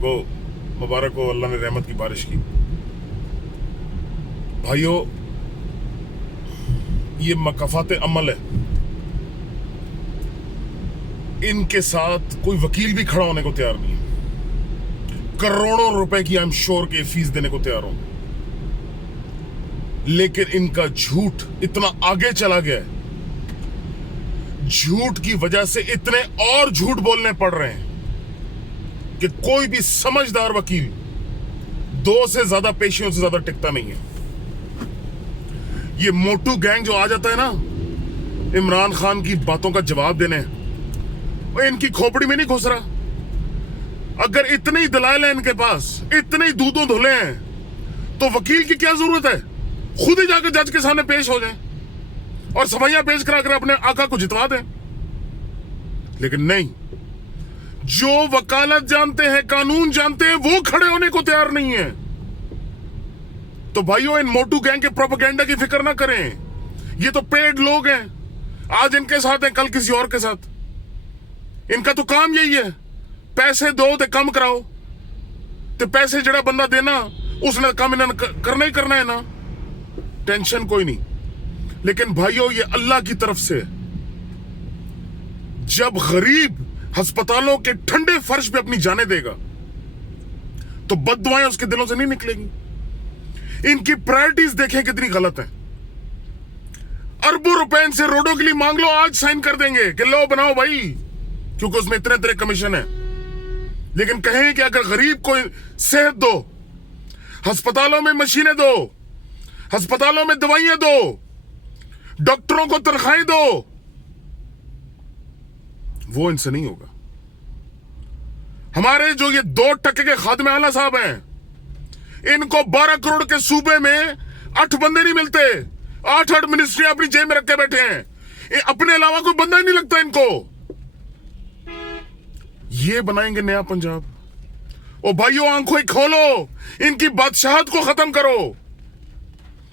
को मुबारक हो, अल्लाह ने रहमत की बारिश की। भाइयों, ये मकफात अमल है, इनके साथ कोई वकील भी खड़ा होने को तैयार नहीं है। करोड़ों रुपए की आई एम श्योर के फीस देने को तैयार हो, लेकिन इनका झूठ इतना आगे चला गया है, झूठ की वजह से इतने और झूठ बोलने पड़ रहे हैं कि कोई भी समझदार वकील 2 से ज्यादा पेशियों से ज्यादा टिकता नहीं है। ये मोटू गैंग जो आ जाता है ना इमरान खान की बातों का जवाब देने, वो इनकी खोपड़ी में नहीं घुस रहा। अगर इतने ही दलाल हैं इनके पास, इतने ही दूधों धुले हैं, तो वकील की क्या जरूरत है? खुद ही जाकर जज के सामने पेश हो जाए और सफाइयां पेश करा कर अपने आका को जितवा दें। लेकिन नहीं, जो वकालत जानते हैं, कानून जानते हैं, वो खड़े होने को तैयार नहीं है। तो भाइयों, इन मोटू गैंग के प्रोपेगेंडा की फिक्र ना करें। ये तो पेड लोग हैं, आज इनके साथ हैं, कल किसी और के साथ। इनका तो काम यही है, पैसे दो ते कम कराओ, ते पैसे जड़ा बंदा देना उसने कम इन्हें करना ही करना है ना, टेंशन कोई नहीं। लेकिन भाइयों, ये अल्लाह की तरफ से, जब गरीब अस्पतालों के ठंडे फर्श पे अपनी जाने देगा तो बद्दुआएं उसके दिलों से नहीं निकलेगी। इनकी प्रायोरिटीज देखें कितनी गलत है। अरबों रुपए इनसे रोडों के लिए मांग लो, आज साइन कर देंगे कि लो बनाओ भाई, क्योंकि उसमें इतने तरह कमीशन है। लेकिन कहें कि अगर गरीब को सेहत दो, अस्पतालों में मशीनें दो, अस्पतालों में दवाइयां दो, डॉक्टरों को तनख्वाहें दो, वो इनसे नहीं होगा। हमारे जो ये 2% के खादिम आला साहब हैं, इनको 12 करोड़ के सूबे में 8 बंदे नहीं मिलते। 8 मिनिस्ट्रियां अपनी जेब में रख के बैठे हैं, अपने अलावा कोई बंदा ही नहीं लगता इनको। ये बनाएंगे नया पंजाब। ओ भाइयों, आंखों खोलो, इनकी बादशाहत को खत्म करो,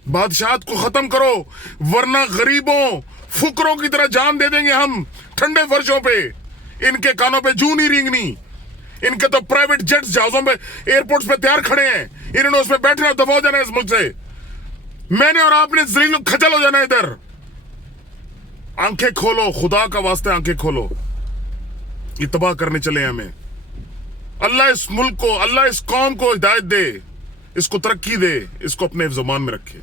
बादशाहत को खत्म करो, वरना गरीबों फुकरों की तरह जान दे देंगे हम ठंडे फर्शों पे। इनके कानों पे जू नहीं रेंगनी। इनके तो प्राइवेट जेट्स जहाजों पे, एयरपोर्ट्स पे तैयार खड़े हैं, इन्होंने उसमें बैठना, दफा हो जाना है इस मुल्क से। मैंने और आपने जलील खजल हो जाना है इधर। आंखें खोलो, खुदा का वास्ते आंखें खोलो। ये तबाह करने चले हैं हमें। अल्लाह इस मुल्क को, अल्लाह इस कौम को हिदायत दे, इसको तरक्की दे, इसको अपने ज़ुबान में रखे।